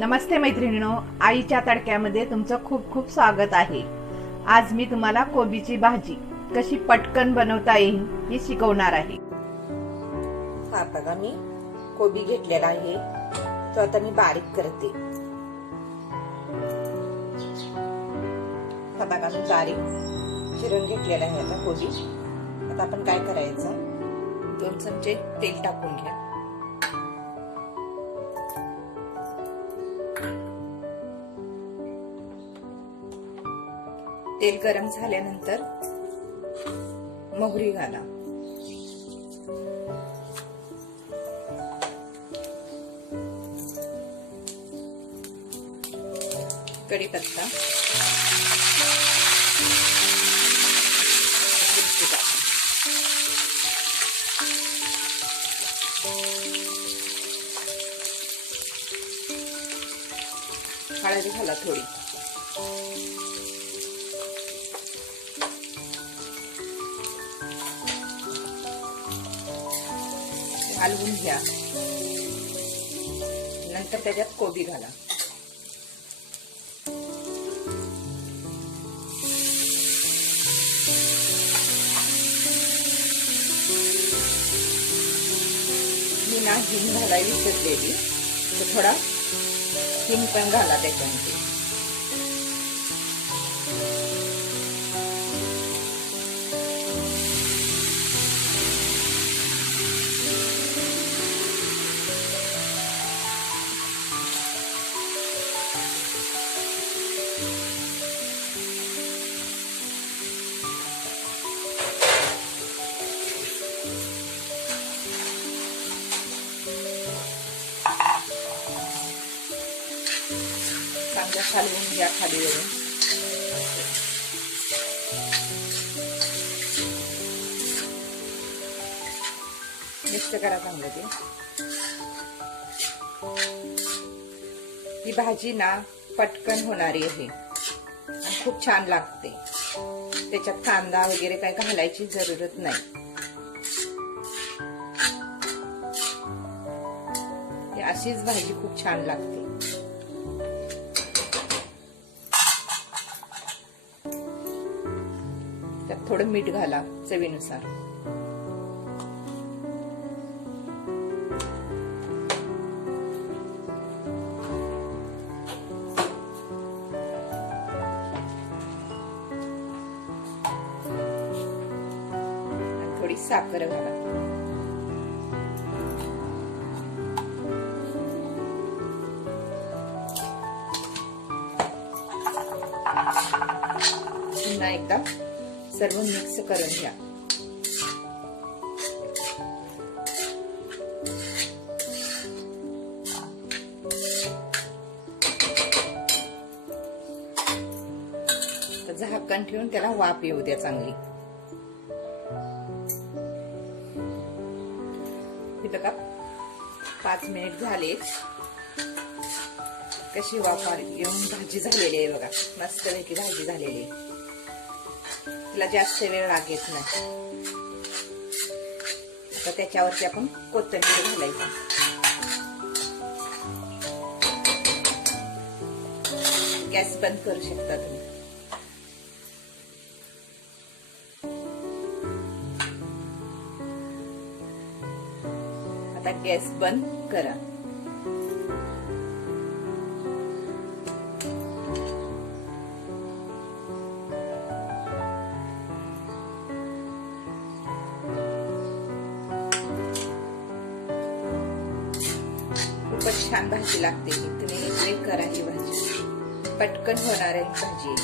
नमस्ते मैत्रिणींनो, आईच्या तडक्यामध्ये तुमचं खूप खूप स्वागत आहे। आज मी तुम्हाला कोबीची भाजी कशी पटकन बनवता येईल हे शिकवणार आहे। आता मी कोबी घेतलेला आहे तो आता मी बारीक करते। आता मी बारीक चिरून घेतलेला आहे आता कोबी। आता आपण काय करायचं, 2 चमचे तेल टाकून घ्या। तेल गरम झाल्यानंतर मोहरी घाला। कढीपत्ता, हळद घाला थोडी, हलवून घ्या। नंतर त्याच्यात कोबी घाला। मी ना हिंग घालायला विसरलेली, तर थोडा हिंग पण घाला त्याच्यामध्ये। चांगलं हलवून घ्या खाली वरून। मिक्स करा चांगलं ते। ही भाजी ना पटकन होणारी आहे आणि खूप छान लागते। त्याच्यात कांदा वगैरे काही घालायची जरूरत नाही। अशीच भाजी खूप छान लागते। त्यात थोडं मीठ घाला चवीनुसार। थोडी साखर घाला। पुन्हा एकदा सर्व मिक्स करून घ्या। झाकण ठेवून त्याला वाफ येऊ द्या चांगली। हे बघा 5 मिनिट झाले, कशी वाफ येऊन भाजी झालेली आहे बघा। मस्तपैकी भाजी झालेली आहे, तिला जास्त वेळ लागत नाही। आता त्याच्यावरती आपण कोथिंबीर घालायची। गॅस बंद करू शकता तुम्ही। आता गॅस बंद करा। खूपच छान भाजी लागते। तुम्ही एक करा ही भाजी, पटकन होणारी भाजी।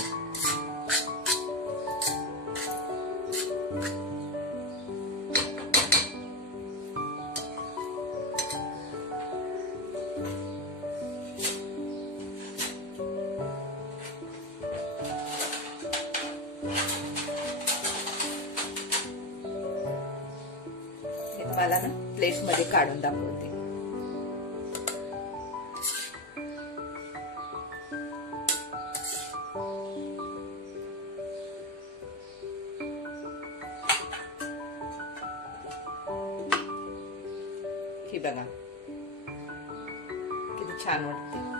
मला ना प्लेट मध्ये काढून दाखवते। ही बघा किती छान वाटते।